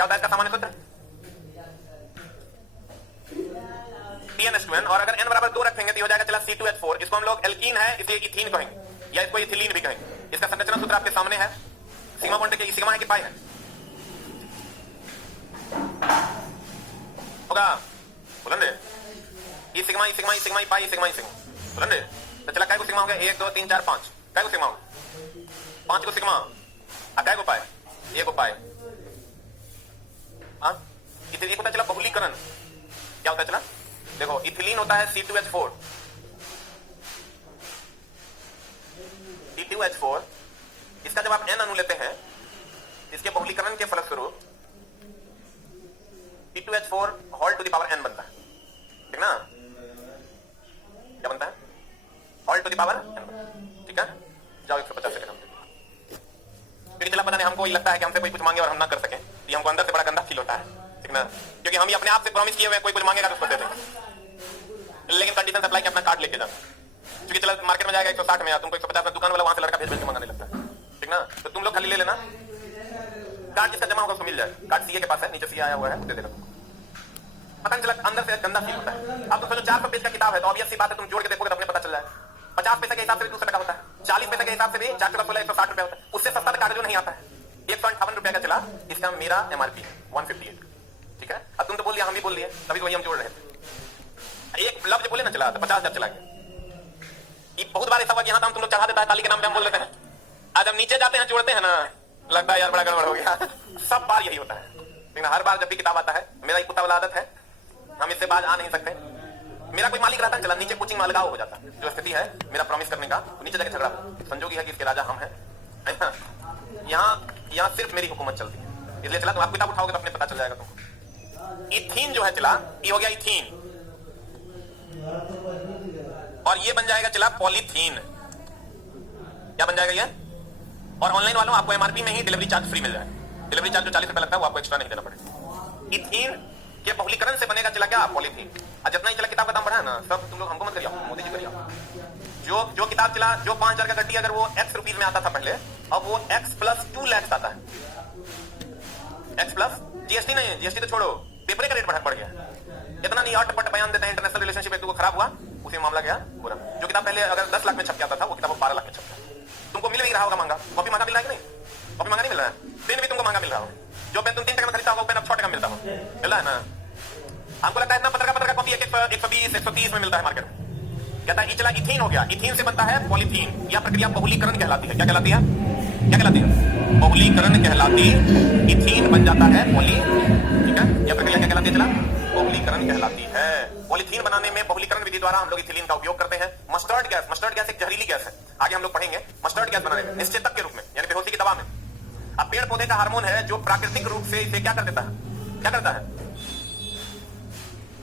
क्या होता है इसका सामान्य सूत्र? CnH2n, और अगर n बराबर 2 रखेंगे तो हो जाएगा चला C2H4। इसको हम लोग एल्कीन है इसलिए इथीन कहेंगे या इसको इथिलीन भी कहेंगे। इसका संरचना सूत्र आपके सामने है। सिग्मा बॉन्ड के सिग्मा है कि पाई है? होगा बोलन रे, ई सिग्मा ई सिग्मा ई सिग्मा ई पाई सिग्मा ई सिग्मा बोलन रे। तो चला काय को सिग्मा हो गया? 1 2 3 4 5, काय को सिग्मा हो? 5 को सिग्मा, काय को पाए? 1 को पाए। हाँ, एक होता चला बहुलीकरण। क्या होता है चला? देखो इथिलीन होता है C2H4, C2H4। इसका जब आप N अणु लेते हैं, इसके बहुलीकरण के फलस्वरूप C2H4 whole to the power N बनता है, ठीक ना? क्या बनता है? Whole to the power N, ठीक है? जाओ 150 सेकंड। क्योंकि चला पता नहीं, हमको ये लगता है कि हमसे कोई कुछ मांगे और हम ना कर सकें, ये हमको अंदर से बड़ा गंदा फील होता है, ठीक ना? क्योंकि हम ये अपने आप से प्रॉमिस किए हुए कोई कुछ मांगेगा तो उसको दे देंगे, लेकिन कंडीशन अप्लाई कि अपना कार्ड लेके जाना। क्योंकि चला मार्केट में जाएगा 160 में, तुमको 150 में, दुकान वाला वहां से लड़का भेज भेज के मंगाने लगता है, ठीक ना? तो तुम लोग खाली ले लेना, कार्ड जिसका जमा होगा उसको मिल जाए। कार्ड सीए के पास है, नीचे सीए आया हुआ है, दे देना। पता नहीं चला, अंदर से गंदा फील होता है। अब तुम सोचो 400 पेज का किताब है तो ऑब्वियस सी बात है, तुम जोड़ के देखोगे तो अपने पता चल जाए। 50 पैसे के हिसाब से भी 200 टका होता है, 40 पैसे के हिसाब से भी 4 16 160 रुपया होता है। उससे सस्ता कागज नहीं आता है। 158 रुपया का चला, इसका मेरा MRP 158, ठीक है? अब तुम तो बोल दिया, हम भी बोल दिए, तभी वही हम जोड़ रहे थे। एक लफ्ज बोले ना चला तो 50,000 चला गया। ये बहुत बार ऐसा हुआ कि यहाँ हम तुम लोग चढ़ा देता है, ताली के नाम पे हम बोल लेते हैं। आज हम नीचे जाते हैं, जोड़ते हैं ना, लगता है यार बड़ा गड़बड़ हो गया। सब बार यही होता है, लेकिन हर बार जब भी किताब आता है, मेरा एक कुत्ता वाला आदत है, हम इससे बाज आ नहीं सकते। मेरा कोई मालिक रहता है चला, नीचे कोचिंग में अलगाव हो जाता है। जो स्थिति है मेरा प्रॉमिस करने का, नीचे जाके झगड़ा। संजोग है कि इसके राजा हम हैं, यहाँ सिर्फ मेरी हुकूमत चलती है। इसलिए चला तुम आप किताब उठाओगे तो अपने पता चल जाएगा तुमको। इथीन जो है चला, ये हो गया इथीन, और ये बन जाएगा चला पॉलीथीन। क्या बन जाएगा ये? और ऑनलाइन वालों आपको MRP में ही डिलीवरी चार्ज फ्री मिल जाएगा। डिलीवरी चार्ज जो 40 रुपया लगता है वो आपको एक्स्ट्रा नहीं देना पड़ेगा। इथीन के बहुलीकरण से बनेगा चला क्या? पॉलीथीन। और जितना ही चला किताब का दाम बढ़ा है ना, सब तुम लोग हमको मत करिए, मोदी जी करिए। जो किताब चला, जो 5000 का गड्डी अगर वो X रुपीज में आता था पहले, अब वो X प्लस 2 लाख आता है। X प्लस GST नहीं है, GST तो छोड़ो, पेपर का रेट बढ़ गया। इतना नहीं अटपट बयान देते हैं, इंटरनेशनल रिलेशनशिप एक खराब हुआ, उसी मामला गया पूरा। जो किताब पहले अगर 10 लाख में छप जाता था, वो किताब 12 लाख में छपता है। तुमको मिल नहीं रहा होगा महंगा, कॉपी महंगा मिल रहा है कि नहीं? कॉपी महंगा नहीं मिल रहा है, पेन भी तुमको महंगा मिल रहा होगा। जो पेन तुम 3 टका में खरीदता होगा, पेन अब 6 टका मिलता हो, मिल रहा है ना? हमको लगता है इतना पत्र का कॉपी 120 130 में मिलता है मार्केट में। कहता है चला इथीन हो गया, इथीन से बनता है पॉलीथीन। यह प्रक्रिया बहुलीकरण कहलाती है। क्या कहलाती है? क्या कहलाती है? बहुलीकरण कहलाती। इथीन बन जाता है पॉली, ठीक है? यह प्रक्रिया क्या कहलाती है चला? बहुलीकरण कहलाती है। पॉलीथीन बनाने में बहुलीकरण विधि द्वारा हम लोग इथिलीन का उपयोग करते हैं। मस्टर्ड गैस एक जहरीली गैस है, आगे हम लोग पढ़ेंगे। मस्टर्ड गैस बनाने में निश्चेतक के रूप में, यानी बेहोशी की दवा में। अब पेड़ पौधे का हार्मोन है जो प्राकृतिक रूप से इसे क्या कर देता है? क्या करता है?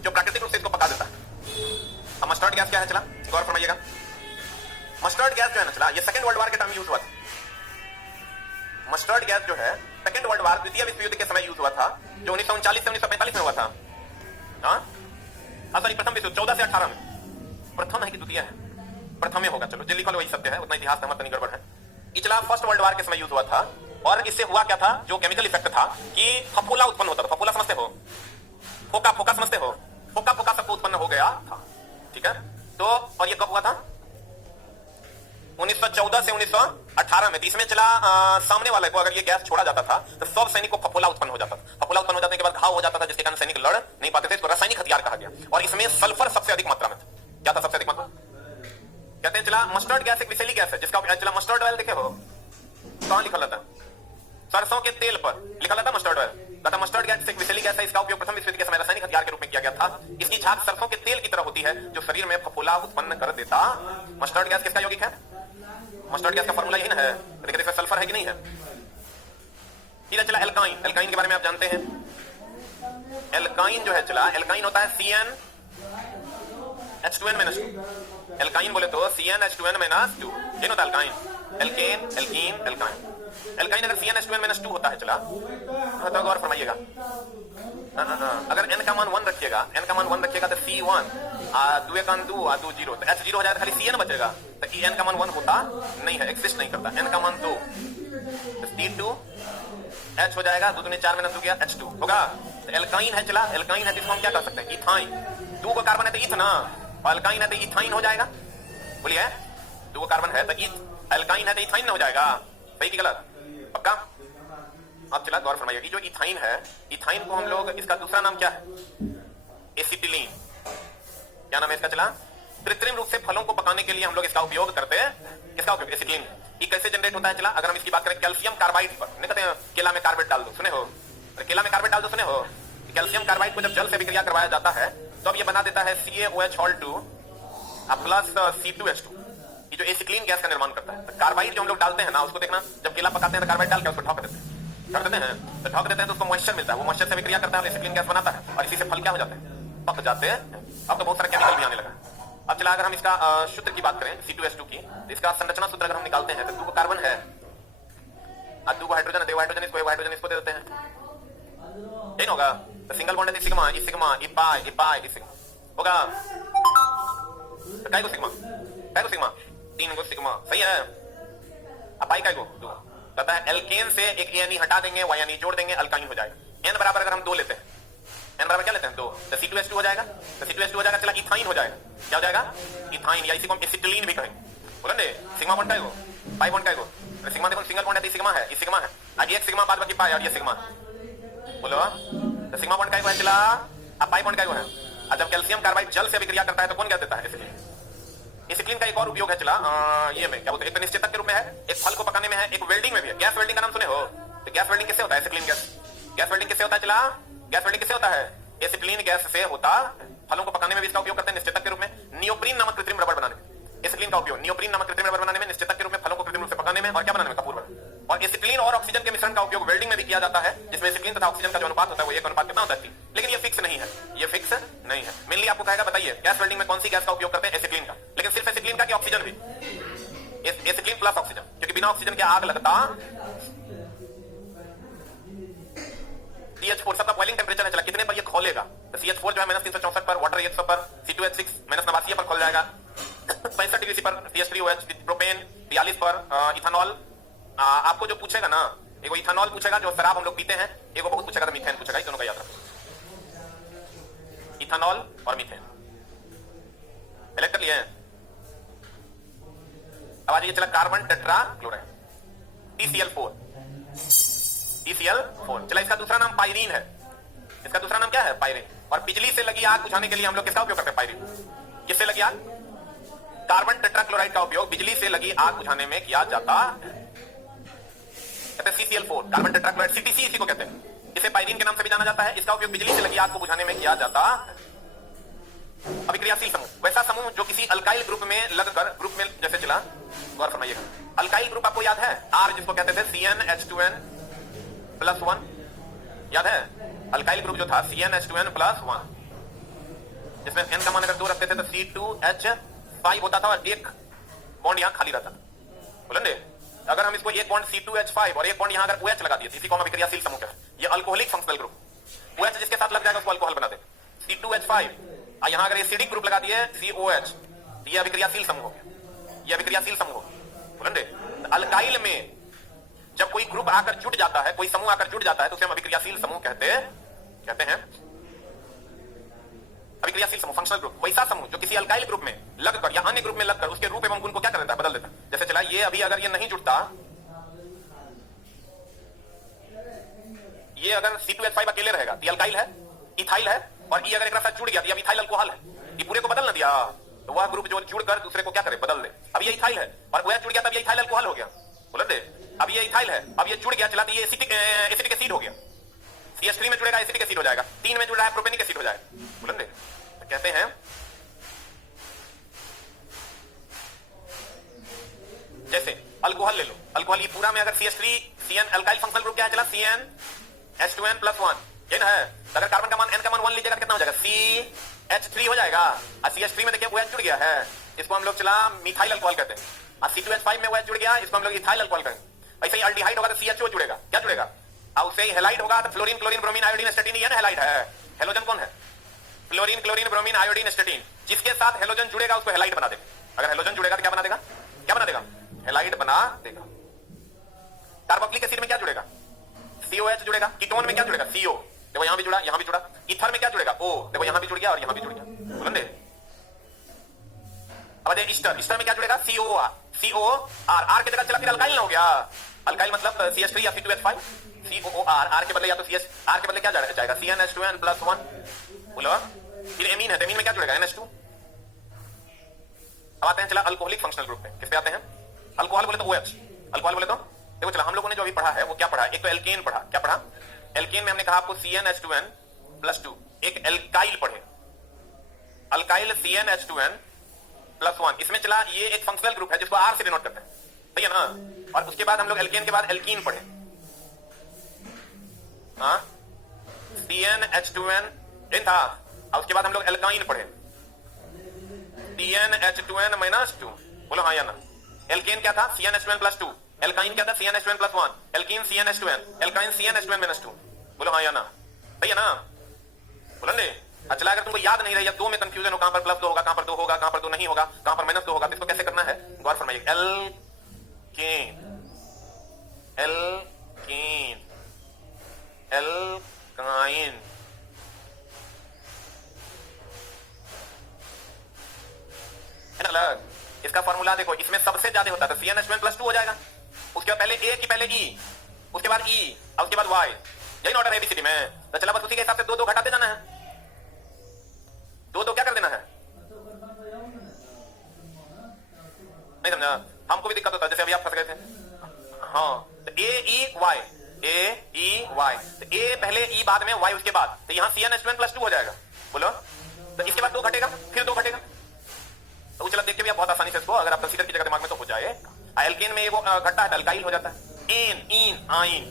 जो प्राकृतिक रूप से इसको पका देता है। अब मस्टर्ड गैस क्या है चला, गौर फरमाइएगा। मस्टर्ड गैस जो है ना चला, ये सेकंड वर्ल्ड वार के टाइम यूज हुआ था। मस्टर्ड गैस जो है सेकंड वर्ल्ड वार, द्वितीय विश्व युद्ध के समय यूज हुआ था, जो 1939 से 1945 में हुआ था। सॉरी, प्रथम विश्व 14 से 18 में। प्रथम है कि द्वितीय है? प्रथम होगा, चलो जो लिखा वही सत्य है, उतना इतिहास हमारा नहीं गड़बड़ है। इचला फर्स्ट वर्ल्ड वार के समय यूज हुआ था, और इससे हुआ क्या था? जो केमिकल इफेक्ट था कि फफूला उत्पन्न होता था। फफूला समझते हो? फोका फोका समझते हो? फोका फोका सबको उत्पन्न हो गया था, ठीक है? तो और ये कब हुआ था? 1914 से 1918 में। इसमें चला सामने वाले को अगर ये गैस छोड़ा जाता था तो सब सैनिक को फफूला उत्पन्न हो जाता था। फफूला उत्पन्न हो जाने के बाद घाव हो जाता था, जिसके कारण सैनिक लड़ नहीं पाते थे। इसको रासायनिक हथियार कहा गया, और इसमें सल्फर सबसे अधिक मात्रा में था। क्या था सबसे अधिक मात्रा? कहते हैं चला मस्टर्ड गैस एक विषैली गैस है, जिसका चला मस्टर्ड ऑयल देखे हो? कहां लिखा रहता? सरसों के तेल पर लिखा रहता मस्टर्ड ऑयल। कहता मस्टर्ड गैस एक विषैली गैस है, इसका उपयोग प्रथम विश्व युद्ध के समय रासायनिक हथियार के रूप में किया गया था। इसकी झाग सरसों के तेल की तरह होती है, जो शरीर में फफूला उत्पन्न कर देता। मस्टर्ड गैस किसका यौगिक है? मस्टर्ड गैस का फार्मूला यही ना है, लेकिन इसमें सल्फर है कि नहीं है? फिर चला एल्काइन। एल्काइन के बारे में आप जानते हैं। एल्काइन जो है चला, एल्काइन होता है CnH2n-2। एल्काइन बोले तो CnH2n-2 ये होता है alkyne. Alkane, alkene, alkyne. Alkyne अगर CnH2n-2 होता है चला, तो गौर फरमाइएगा, अगर n का मान 1 रखिएगा, n का मान 1 रखिएगा तो C1 2 1 2 2 0, तो H 0 हो जाएगा, खाली Cn बचेगा। तो n का मान 1 होता नहीं है, एक्सिस्ट नहीं करता। n का मान 2, C2 H हो जाएगा, 2 दूनी 4 में हो गया H2 होगा। तो एल्काइन है चला, एल्काइन है तो इसको हम क्या कर सकते हैं, इथाइन। 2 को कार्बन है तो इथना, और एल्काइन है तो इथाइन हो जाएगा। बोलिए 2 को कार्बन है तो एल्काइन है तो इथाइन हो जाएगा। सही कि गलत? पक्का? अब चला गौर फरमाइए, ये जो इथाइन है, इथाइन को हम लोग, इसका दूसरा नाम क्या है? एसिटिलीन। क्या नाम है इसका चला? कृत्रिम रूप से फलों को पकाने के लिए हम लोग इसका उपयोग करते हैं। किसका उपयोग? एसिटिलीन। ये कैसे जनरेट होता है चला? अगर हम इसकी बात करें कैल्शियम कार्बाइड पर, नहीं कहते हैं केला में कार्बेट डाल दो, सुने हो? केला में कार्बेट डाल दो, सुने हो? कैल्शियम कार्बाइड को जब जल से विक्रिया करवाया जाता है तो अब ये बना देता है CaOH2 प्लस C2H2। ये जो एसिटिलीन गैस का निर्माण करता है। कार्बाइड जो हम लोग डालते हैं ना, उसको देखना, जब केला पकाते हैं तो कार्बाइड डाल के उसको ठोक देते हैं, तो ठोक देते हैं तो उसको मॉइस्चर मिलता है, वो मॉइस्चर से विक्रिया करता है और एसिटिलीन गैस बनाता है, और इसी से फल क्या हो जाते हैं, पक जाते हैं। अब तो बहुत सारा केमिकल भी आने लगा। अब चला अगर हम इसका सूत्र की बात करें C2H2 की, तो इसका संरचना सूत्र अगर हम निकालते हैं तो 2 कार्बन है और 2 हाइड्रोजन है, 2 हाइड्रोजन इसको, हाइड्रोजन इसको दे देते हैं, नहीं होगा? तो सिंगल बॉन्ड है सिग्मा, ई सिग्मा, ई पाई, ई पाई, ई सिग्मा होगा। तो काय को सिग्मा, काय को सिग्मा, 3 को सिग्मा, सही है। अब पाई काय को 2, कहता है एल्केन से एक एन हटा देंगे, वाई एन जोड़ देंगे, अल्काइन हो जाएगा। एन बराबर अगर हम 2 लेते हैं, एन बराबर क्या लेते हैं 2, तो C2H2 हो जाएगा। तो C2H2 हो जाएगा, चला इथाइन हो जाएगा। क्या हो जाएगा? इथाइन, या इसी को हम एसिटिलीन भी कहेंगे। बोलेंगे सिग्मा बॉन्ड काय को, पाई बॉन्ड काय को, सिग्मा देखो सिंगल बॉन्ड है, सिग्मा है, इस सिग्मा है, आज एक सिग्मा बाद बाकी पाई और ये सिग्मा, बोलो। तो सिग्मा बॉन्ड काय को है चला, अब पाई बॉन्ड काय को है। और जब कैल्शियम कार्बाइड जल से विक्रिया करता है तो कौन क्या देता है? एसिटिलीन। एसिटिलीन का एक और उपयोग है चला, ये में क्या बोलते हैं, एक तो निश्चितक के रूप में है, एक फल को पकाने में है, एक वेल्डिंग में भी है। गैस वेल्डिंग का नाम सुने हो? तो गैस वेल्डिंग किससे होता है? Acetylene gas. गैस वेल्डिंग किससे होता है चला? गैस वेल्डिंग किससे होता है? एसिटिलीन गैस से होता। फलों को पकाने में भी इसका उपयोग करते हैं, निश्चितक के रूप में। नियोप्रीन नामक कृत्रिम रबड़ बनाने में एसिटिलीन का उपयोग, नियोप्रीन नामक कृत्रिम रबड़ बनाने में, निश्चितक के रूप में, फलों को कृत्रिम रूप से पकाने में, और क्या बनाने में, कपूर बनाने में। और एसिटिलीन और ऑक्सीजन के मिश्रण का उपयोग वेल्डिंग में भी किया जाता है, जिसमें एसिटिलीन तथा ऑक्सीजन का जो अनुपात होता है वो 1 अनुपात कितना होता है? 3। लेकिन ये फिक्स नहीं है, ये फिक्स नहीं है। मेनली आपको कहेगा बताइए गैस वेल्डिंग में कौन सी गैस का उपयोग करते हैं? एसिटिलीन का। लेकिन सिर्फ एसिटिलीन का कि ऑक्सीजन भी? एसिटिलीन प्लस ऑक्सीजन, क्योंकि बिना ऑक्सीजन के आग लगता। CH4 सबका बॉइलिंग टेंपरेचर है चला, कितने पर ये खोलेगा? तो CH4 जो है -364 पर, वाटर 100 पर, C2H6 -89 पर खोल जाएगा, 65 डिग्री पर CH3OH, प्रोपेन 43 पर, इथेनॉल। आपको जो पूछेगा ना, एगो इथेनॉल पूछेगा जो शराब हम लोग पीते हैं, एगो बहुत पूछेगा तो मीथेन पूछेगा, दोनों का याद रखो, इथेनॉल और मीथेन। सेलेक्ट कर लिए हैं? अब आ जाइए चला कार्बन टेट्रा क्लोराइड, TCl4। चला इसका दूसरा नाम पायरीन है। इसका दूसरा नाम क्या है? पायरीन। और बिजली से लगी आग बुझाने के लिए हम लोग किसका उपयोग करते हैं? पायरीन। किससे लगी आग? कार्बन टेट्राक्लोराइड का उपयोग बिजली से लगी आग बुझाने में किया जाता है। कहते हैं CCl4 कार्बन टेट्राक्लोराइड, CTC इसी को कहते हैं। इसे पायरीन के नाम से भी जाना जाता है। इसका उपयोग बिजली से लगी आग को बुझाने में किया जाता है। अभिक्रियाशील समूह, वैसा समूह जो किसी अल्काइल ग्रुप में लगकर, ग्रुप में जैसे चला, गौर फरमाइएगा, अल्काइल ग्रुप आपको याद है? R जिसको कहते थे CnH2n+1, याद है? अल्काइल ग्रुप जो था CnH2n+1, जिसमें N का मान अगर 2 रखते थे तो C2H5 होता था और एक बॉन्ड यहां खाली रहता था। बोलेंगे अगर हम इसको एक बॉन्ड C2H5 और एक बॉन्ड यहां अगर OH लगा दिए, इसी को हम अभिक्रियाशील समूह कहते हैं। ये अल्कोहलिक फंक्शनल ग्रुप, OH जिसके साथ लग जाएगा उसको अल्कोहल बना देगा। C2H5 और यहां अगर एसिडिक ग्रुप लगा दिए COH, ये अभिक्रियाशील समूह हो गया, ये अभिक्रियाशील समूह हो गया। बोलेंगे अल्काइल में जब कोई ग्रुप आकर जुड़ जाता है, कोई समूह आकर जुड़ जाता है तो उसे हम अभिक्रियाशील समूह कहते हैं। अभिक्रियाशील समूह, फंक्शनल ग्रुप, वैसा समूह जो किसी अल्काइल ग्रुप में लगकर या अन्य ग्रुप में लगकर उसके रूप एवं गुण को क्या कर देता है? बदल देता है। जैसे चला ये अभी अगर ये नहीं जुड़ता, ये अगर C2H5 अकेले रहेगा तो अल्काइल है, इथाइल है, और ये अगर एक साथ जुड़ गया तो इथाइल अल्कोहल है। ये पूरे को बदल न दिया तो वह ग्रुप जो जुड़कर दूसरे को क्या करे? बदल दे। अब ये इथाइल है और OH जुड़ गया तब ये इथाइल अल्कोहल हो गया। बोल दे अब ये इथाइल है, अब ये जुड़ गया चला तो ये एसिटिक एसिड हो गया। CH3 में जुड़ेगा एसिटिक एसिड हो जाएगा, 3 में जुड़ रहा है प्रोपेनिक एसिड हो जाएगा। बोलेंगे तो कहते हैं जैसे अल्कोहल ले लो, अल्कोहल ये पूरा में अगर CH3 CN alkyl functional group क्या है चला? CnH2n+1, ये ना है। अगर कार्बन का मान N का मान 1 लीजिएगा कितना हो जाएगा? CH3 हो जाएगा। और CH3 में देखिए OH जुड़ गया है, इसको हम लोग चला मिथाइल अल्कोहल कहते हैं। और C2H5 में OH जुड़ गया, इसको हम लोग इथाइल अल्कोहल कहेंगे। ऐसे ही अल्डिहाइड होगा तो CHO जुड़ेगा, क्या जुड़ेगा? और उससे ही हेलाइड होगा तो फ्लोरीन क्लोरीन ब्रोमीन आयोडीन एस्टेटिन, ये ना हेलाइड है। हेलोजन कौन है? फ्लोरीन क्लोरीन ब्रोमीन आयोडीन एस्टेटिन, जिसके साथ हेलोजन जुड़ेगा उसको हेलाइड बना देगा। अगर हेलोजन जुड़ेगा तो क्या बना देगा? क्या बना देगा? हेलाइड बना देगा। कार्बोक्सिलिक एसिड में क्या जुड़ेगा? COH जुड़ेगा। कीटोन में क्या जुड़ेगा? CO, देखो यहां भी जुड़ा, यहां भी जुड़ा। ईथर में क्या जुड़ेगा? O, देखो यहां भी जुड़ गया और यहां भी जुड़ गया। बोलन दे। अब ईस्टर, ईस्टर में क्या जुड़ेगा? COR, COR, R की जगह चला फिर अल्काइल ना हो गया। अल्काइल मतलब CH3 या C2H5, COOR, R के बदले या तो CH, R के बदले क्या जाएगा? CnH2n+1, बोलो। फिर एमीन है, तो एमीन में क्या जुड़ेगा? NH2। अब आते हैं चला अल्कोहलिक फंक्शनल ग्रुप में। किस पे आते हैं? अल्कोहल बोले तो OH, अल्कोहल बोले तो देखो चला हम लोगों ने जो अभी पढ़ा है वो क्या पढ़ा? एक तो एल्केन पढ़ा। क्या पढ़ा? एल्केन में हमने कहा आपको CnH2n+2, एक एल्काइल पढ़े, अल्काइल CnH2n+1। इसमें चला ये एक फंक्शनल ग्रुप है जिसको R से डिनोट करते हैं, सही है ना? और उसके बाद हम लोग एल्केन के बाद एल्कीन पढ़े, हाँ, CnH2n था। और उसके बाद हम लोग एल्काइन पढ़े, CnH2n-2, बोलो हाँ या ना? एल्केन क्या था? CnH2n+2, एल्काइन क्या था? CnH2n+1, alkene CnH2n, alkyne CnH2n-2, बोलो हाँ या ना? सही है ना? बोलो ने। अच्छा, अगर तुमको याद नहीं रही, दो में कंफ्यूजन हो, कहां पर +2 होगा, कहां पर 2 होगा, कहां पर 2 नहीं होगा, कहां पर -2 होगा, तो इसको कैसे करना है गौर फरमाइए। एल्केन, एल्कीन, एल्काइन, अलग। इसका फॉर्मूला देखो, इसमें सबसे ज्यादा होता है तो CnH2n+2 हो जाएगा। उसके बाद पहले A की पहले E, उसके बाद E और उसके बाद Y, यही ऑर्डर है ABCD में। तो चला बस उसी के हिसाब से 2-2 घटाते जाना है। 2-2 क्या कर देना है? नहीं समझा? हमको भी दिक्कत होता है, जैसे अभी आप फंस गए थे। हाँ, तो AEY, AEY, तो A पहले E बाद में Y उसके बाद, तो यहां CnH2n+2 हो जाएगा। बोलो, तो इसके बाद 2 घटेगा, फिर 2 घटेगा। तो चला देख के भी आप बहुत आसानी से इसको, अगर आप कंसीडर की जगह दिमाग में तो हो जाए। एल्केन में ये वो घटता है, अल्काइल हो जाता है। एन, इन, आइन,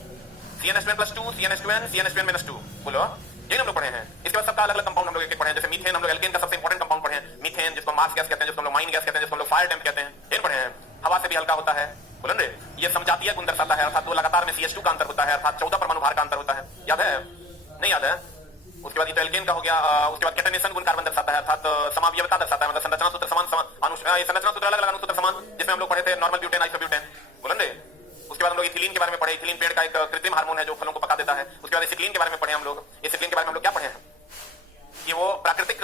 CnH2n+2, CnH2n, CnH2n-2, बोलो, ये हम लोग पढ़े हैं। इसके बाद सबका अलग अलग कंपाउंड हम लोग एक पढ़े हैं। जैसे मीथेन, हम लोग एल्केन का सबसे इंपॉर्टेंट कंपाउंड पढ़े हैं। मीथेन, जिसको मार्स गैस कहते हैं, जिसको हम लोग माइन गैस कहते हैं, जिसको हम लोग फायर टेम्प कहते हैं, ये पढ़े हैं। हवा से भी हल्का होता है, बोलो रे। ये समझातीय गुण दर्शाता है, अर्थात 2 लगातार में CH2 का अंतर होता है, अर्थात 14 परमाणु भार का अंतर होता है। याद है? नहीं याद है? उसके बाद एल्केन का हो गया। उसके बाद कैटेनेशन गुण कार्बन दर्शाता है, अर्थात समावयवता दर्शाता है, मतलब संरचना सूत्र समान, संरचना सूत्र अलग अलग, अणु सूत्र समान, जिसमें हम लोग पढ़े थे नॉर्मल ब्यूटेन, आइसोब्यूटेन, बोलन दे। उसके बाद हम लोग इथिलीन के बारे में पढ़े। इथिलीन पेड़ का एक कृत्रिम हार्मोन है जो फलों को पका देता है। उसके बाद एसिटिलीन के बारे में पढ़े हम लोग। एसिटिलीन के बारे में हम लोग क्या पढ़े हैं कि वो प्राकृतिक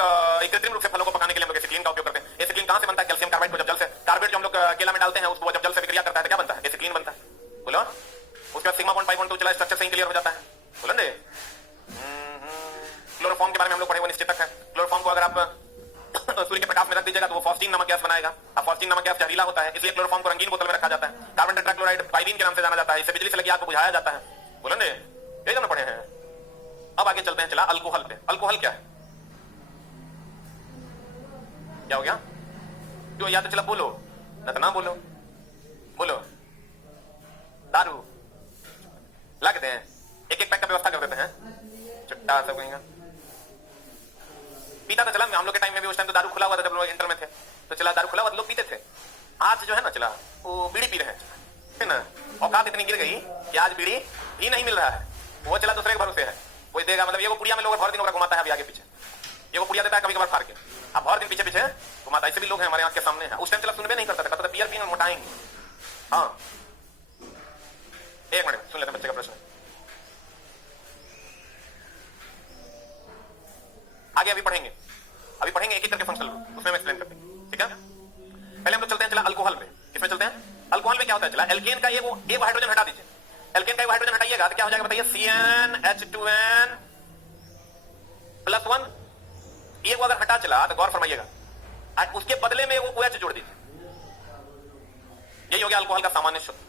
कृत्रिम रूप से फलों को पकाने के लिए हम लोग एसिटिलीन का उपयोग करते हैं। एसिटिलीन कहां से बनता है? कैल्शियम कार्बाइड को जब जल से, कार्बेट जो हम लोग केला में डालते हैं उसको जब जल से विक्रिया करता है तो क्या बनता है? एसिटिलीन बनता है, बोलो। उसके बाद सिग्मा बॉन्ड पाई बॉन्ड 2 चला, स्ट्रक्चर से क्लियर हो जाता है, बोलन दे। क्लोरोफॉर्म के बारे में हम लोग पढ़े, वो निश्चितक है। क्लोरोफॉर्म को अगर आप सूर्य के प्रकाश में रख दीजिएगा तो वो फॉस्फीन नामक गैस बनाएगा। अब फॉस्फीन नामक गैस जहरीला होता है, इसलिए क्लोरोफॉर्म को रंगीन बोतल में रखा जाता है। कार्बन टेट्राक्लोराइड पाइरीन के नाम से जाना जाता है, इसे बिजली से लगी आग को बुझाया जाता है, बोलो ने। यही हमने पढ़े हैं। अब आगे चलते हैं चला अल्कोहल पे। अल्कोहल क्या है? क्या हो गया? जो याद चला बोलो, न तो ना बोलो, बोलो। दारू लगते हैं, एक एक पैक का व्यवस्था कर देते हैं, चुट्टा सब कहेंगे। पीता तो चला, हम लोग के टाइम में भी उस टाइम तो दारू खुला हुआ था, जब लोग इंटर में थे तो चला दारू खुला हुआ तो लोग पीते थे। आज जो है ना चला वो बीड़ी पी रहे हैं, है ना? औकात इतनी गिर गई कि आज बीड़ी ही नहीं मिल रहा है। वो चला दूसरे के भरोसे है, कोई देगा, मतलब ये वो पुड़िया में लोग भर दिन घुमाता है अभी आगे पीछे, ये वो पुड़िया देता है कभी कभार फाड़ के, अब भर दिन पीछे पीछे घुमाता है। ऐसे भी लोग हैं हमारे आंख के सामने है। उस टाइम चला सुनबे नहीं करता था, कहता था बियर पीएंगे मोटाएंगे। हाँ, एक मिनट सुन लेते हैं बच्चे का प्रश्न, आगे अभी पढ़ेंगे, अभी पढ़ेंगे एक एक करके फंक्शनल ग्रुप, उसमें मैं एक्सप्लेन करते हैं, ठीक है? पहले हम लोग चलते हैं चला अल्कोहल में। किसमें चलते हैं? अल्कोहल में क्या होता है चला, एल्केन का ये वो एक हाइड्रोजन हटा दीजिए, एल्केन का एक हाइड्रोजन हटाइएगा तो क्या हो जाएगा बताइए? CnH2n+1। ये वो अगर हटा चला तो गौर फरमाइएगा, उसके बदले में वो OH जोड़ दीजिए, यही हो गया अल्कोहल का सामान्य शुद्ध।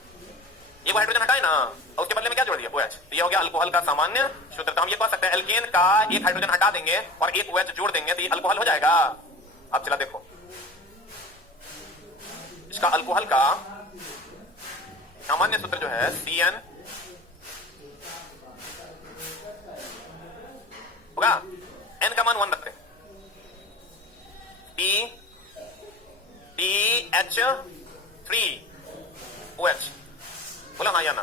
ये वो हाइड्रोजन हटाए ना और उसके बदले में क्या जोड़ दिया? OH। तो ये हो गया अल्कोहल का सामान्य शुद्ध। तो हम ये कह सकते हैं एल्केन का एक हाइड्रोजन हटा देंगे और एक OH जोड़ देंगे तो ये अल्कोहल हो जाएगा। अब चला देखो, इसका अल्कोहल का सामान्य सूत्र जो है CN होगा, N का मान 1 रखते हैं, PH3OH, बोला हाँ या ना?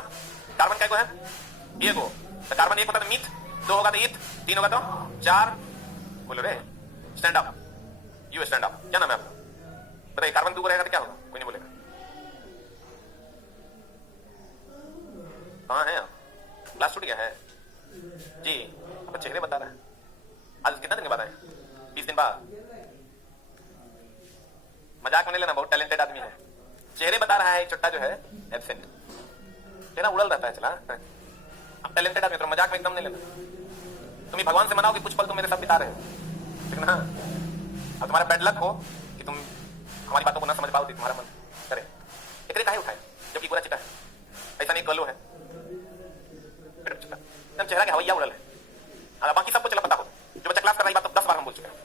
कार्बन क्या को है? ये को, तो कार्बन 1 होता तो मीथ, 2 होगा तो ईथ, 3 होगा तो 4, बोलो रे। Stand up, you stand up, क्या नाम है आपका? बताइए, कार्बन 2 रहेगा तो क्या होगा? कोई नहीं बोलेगा। कहां है आप? क्लास छूट गया है जी? अब चेहरे बता रहा है। आज कितना दिन के बाद आए? 20 दिन बाद। मजाक में नहीं लेना, बहुत टैलेंटेड आदमी है। चेहरे बता रहा है चुट्टा जो है एब्सेंट, चेहरा उड़ल रहता है। चला अब टैलेंटेड आदमी, तो मजाक में एकदम नहीं लेना। तुम ही भगवान से मनाओ कि कुछ पल तुम मेरे साथ बिता रहे हो, ठीक ना? अब तुम्हारा बैड लक हो कि तुम हमारी बातों को ना समझ पाओ, तुम्हारा मन करे इतने काहे उठाए जबकि पूरा चिट्टा है। ऐसा नहीं कलो है, एकदम चेहरा के हवैया उड़ल है। बाकी सबको चला पता हो, जो बच्चा क्लास कर रही बात तो 10 बार हम बोल चुके हैं।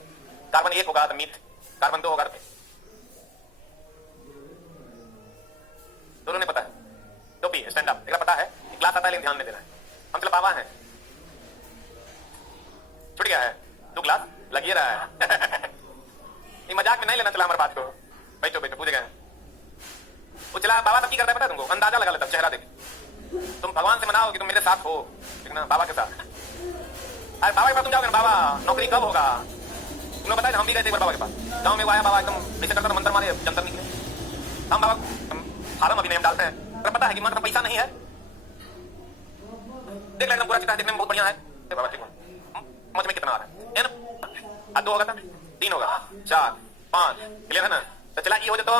कार्बन 1 होगा तो मीथ, कार्बन 2 होगा तो दोनों ने पता है। टोपी स्टैंड अप, पता है क्लास आता है लेकिन ध्यान नहीं देना है। हम चला बाबा हैं, छूट गया है तो क्लास लग ही रहा है। ये मजाक में नहीं लेना। चला हमारी बात को, बैठो बैठो पूछ गए। वो चला बाबा सब की करता है पता है तुमको? अंदाजा लगा लेता चेहरा देख। तुम भगवान से मनाओ कि तुम मेरे साथ हो, ठीक ना? बाबा के साथ। अरे बाबा के पास तुम जाओगे ना, बाबा नौकरी कब होगा? तुमने बताया हम भी गए थे बाबा के पास, गाँव में वो आया बाबा एकदम ऐसे करता था, मंत्र मारे जंतर निकले। हम बाबा फार्म अभी नहीं डालते हैं, पर पता है कि मात्र पैसा नहीं है। देख लेना पूरा चिट्टा देखने में बहुत बढ़िया है। बाबा ठीक है, समझ में कितना आ रहा है ना? 2 होगा था, 3 होगा, 4, 5, क्लियर है ना? तो चला ये हो जाता,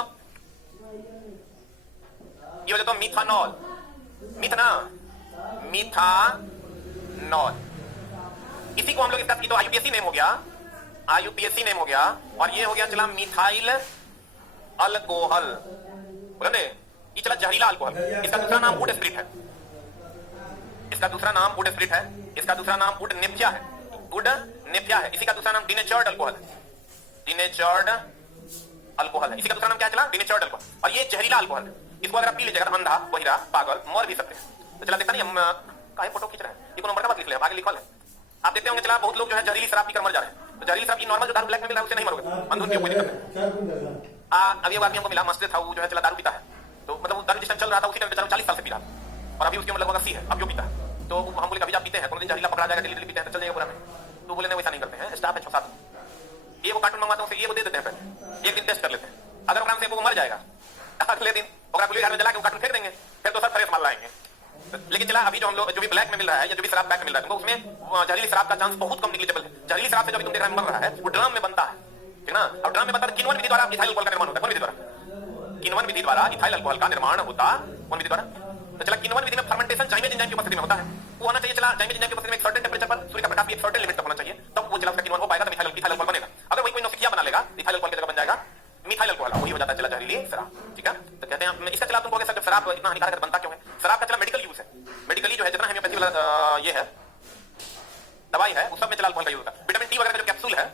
ये हो जाता मिथानॉल, मिथना मिथानॉल। इसी को हम लोग इसका तो आईयूपीएससी नेम हो गया, आईयूपीएससी नेम हो गया। और ये हो गया चला मिथाइल अल्कोहल, बोले ये चला जहरीला अल्कोहल। इसका दूसरा नाम वुड स्प्रिट है, इसका दूसरा नाम वुड स्प्रिट है, इसका दूसरा नाम वुड नेफ्या है, वुड नेफ्या है। इसी का दूसरा नाम डिनेचर्ड अल्कोहल है, डिनेचर्ड अल्कोहल है। इसी का दूसरा नाम क्या चला? Denatured alcohol. और ये जहरीला अल्कोहल है। इसको अगर आप पी लीजिएगा तो अंधा, बहिरा, पागल, मर भी सकते हैं। तो चला देखता नहीं हम काहे फोटो खींच रहे हैं, ये नंबर का बात लिख ले, आगे लिखल है। आप देखते होंगे चला बहुत लोग जो है जहरीली शराब पीकर मर जा रहे हैं। तो जहरीली शराब की नॉर्मल जो दारू ब्लैक में मिला उससे नहीं मरोगे, अंधुन की कोई दिक्कत नहीं। अभी एक आदमी हमको मिला, मस्जिद था, वो जो है चला दारू पीता है। तो मतलब दारू जिस टाइम चल रहा था उसी टाइम 40 साल से पी रहा, और अभी उसकी उम्र लगभग 80 है, अभी वो पीता है। तो हम बोले कभी आप पीते हैं, दिन जहरीला पकड़ा जाएगा, दिल्ली पीते हैं तो चल जाएगा पूरा में। तो बोले नहीं वैसा नहीं करते हैं, स्टाफ है 6-7, ये वो कार्टून मंगवाते हैं, ये वो दे देते हैं, पहले एक दिन टेस्ट कर लेते हैं। अगर से वो मर जाएगा अगले दिन पुलिस घर में जला के कार्टून फेंक देंगे, फिर तो सब फ्रेश माल लाएंगे। लेकिन चला अभी जो हम लोग जो भी ब्लैक में मिल रहा है या जो भी शराब ब्लैक में मिल रहा है तुमको, उसमें जहरीली शराब का चांस बहुत कम निकलेबल है। जहरीली शराब से जो तुम देख रहे हैं मर रहा है, वो ड्रम में बनता है, ठीक ना? अब ड्रम में बनता है किण्वन विधि द्वारा इथाइल अल्कोहल का निर्माण होता है। कौन विधि द्वारा? किण्वन विधि द्वारा इथाइल अल्कोहल का निर्माण होता। कौन विधि द्वारा? तो चला किण्वन विधि में फर्मेंटेशन जाइमेज एंजाइम की उपस्थिति में होता है। वो होना चाहिए चला जाइमेज एंजाइम की उपस्थिति में एक सर्टेन टेंपरेचर पर, सूर्य का प्रकाश भी एक सर्टेन लिमिट तक होना चाहिए, तब वो चला उसका किण्वन हो पाएगा, तो इथाइल अल्कोहल बनेगा। अगर वही कोई नौसिखिया बना लेगा, इथाइल अल्कोहल की जगह बन जाएगा मिथाइल अल्कोहल, वही हो जाता है चला जहरीली शराब, ठीक है? तो कहते हैं इसका चला तुम कहोगे सर शराब इतना हानिकारक बनता क्यों है? शराब का चला मेडिकल यूज है, मेडिकली जो है जितना होम्योपैथी वाला ये है दवाई है, उस सब में चला अल्कोहल का यूज होता है। विटामिन डी वगैरह का जो कैप्सूल है,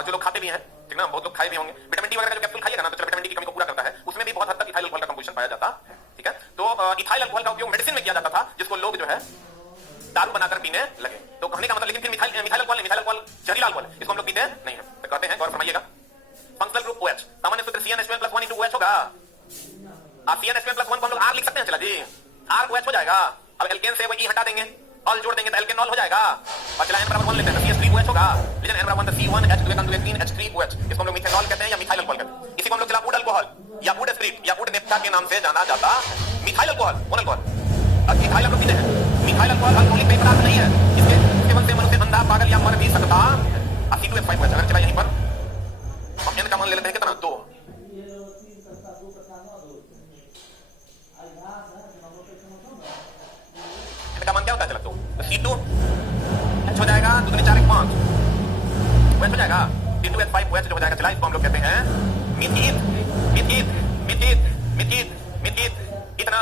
जो लोग खाते भी हैं, ठीक ना? बहुत लोग खाए भी होंगे। विटामिन डी वगैरह का जो कैप्सूल खाइएगा ना, तो चला विटामिन डी की कमी को पूरा करता है, उसमें भी बहुत हद तक इथाइल अल्कोहल का कंपोजिशन पाया जाता है, ठीक है? तो इथाइल अल्कोहल का उपयोग मेडिसिन में किया जाता था, जिसको लोग जो है दारू बनाकर पीने लगे। तो कहने का मतलब, लेकिन फिर मिथाइल अल्कोहल जहरीला अल्कोहल, इसको हम लोग पीते नहीं है। तो कहते हैं, गौर फरमाइएगा, फंक्शनल ग्रुप OH, सामान्य सूत्र CnH2n+1 × OH होगा। आप CnH2n+1 को हम लोग R लिख सकते हैं, चला जी R OH हो जाएगा। अब एल्केन से वही हटा देंगे, ऑल जोड़ देंगे तो एल्केनॉल हो जाएगा। और चला n=1 लेते हैं, CH3OH होगा। लेकिन n=1 तो C1H2n2H3OH, इसको हम लोग मिथेनॉल कहते हैं या मिथाइल अल्कोहल कहते हैं। इसी को हम लोग चला वुड अल्कोहल या वुड स्प्रिट या वुड नेफ्था के नाम से जाना जाता है। मिथाइल अल्कोहल, कौन अल्कोहल? अब मिथाइल अल्कोहल पीते हैं। मिथाइल अल्कोहल अल्कोहलिक पेय पदार्थ नहीं है, इसके सेवन से मनुष्य अंधा, पागल या मर भी सकता है। C2H5OH अगर चला यहीं पर हम n का मान ले लेते हैं कितना? 2। n का मान क्या होता है चला? 2। तो C2H हो जाएगा, 2 × 4 = 5 OH हो जाएगा। C2H5OH जो हो जाएगा चला, इसको हम लोग कहते हैं मिथीत, मिथीत, मिथीत, मिथीत, मिथीत। इतना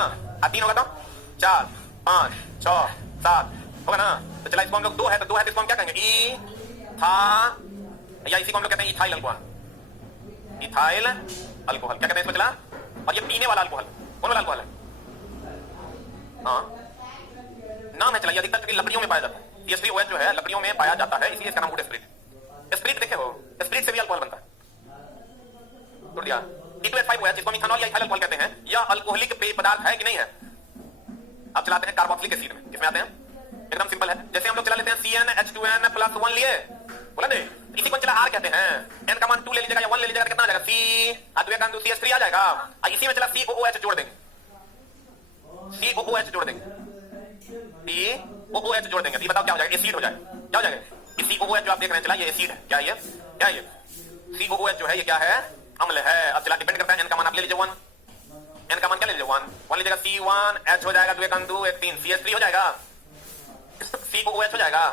3 होगा तो 4, 5, 6, 7 होगा ना? तो चला इसको हम लोग 2 है तो 2 है तो इसको हम क्या कहेंगे? या इसी को हम लोग कहते हैं इथाइल अल्कोहल, इथाइल अल्कोहल क्या कहते हैं इसको चला? और ये पीने वाला अल्कोहल, कौन वाला अल्कोहल है? हाँ नाम है चला, ये अधिकतर लकड़ियों में पाया जाता है। CH3OH जो है लकड़ियों में पाया जाता है, इसलिए इसका नाम वुड स्प्रिट। स्प्रिट देखे हो, स्प्रिट से भी अल्कोहल बनता है। टूट गया। C2H5OH जिसको मिथानॉल या इथाइल अल्कोहल कहते हैं, यह अल्कोहलिक पेय पदार्थ है कि नहीं है? अब चलाते हैं कार्बोक्सिलिक एसिड में, किसमें आते हैं? एकदम सिंपल है, जैसे हम लोग चला लेते हैं CnH2n+1 लिए, बोला नहीं? इसी को चला R कहते हैं। n का मान 2 ले लीजिएगा या 1 ले लीजिएगा, कितना आ जाएगा? C, 2 CH3 आ जाएगा। इसी में चला COOH जोड़ देंगे, COOH जोड़ देंगे, OOH जोड़ देंगे तो ये बताओ क्या हो जाएगा, एसिड हो जाएगा। क्या हो जाएगा? COOH जो आप देख रहे हैं चला, ये एसिड है। क्या ये? क्या ये? COOH जो है ये क्या है? अम्ल है। अब चला डिपेंड करता है, n का मान आप ले लीजिए 1, n का मान क्या ले लीजिए 1 लीजिएगा, C1H हो जाएगा, 2 1 2 1 3 CH3 हो जाएगा, COOH हो जाएगा।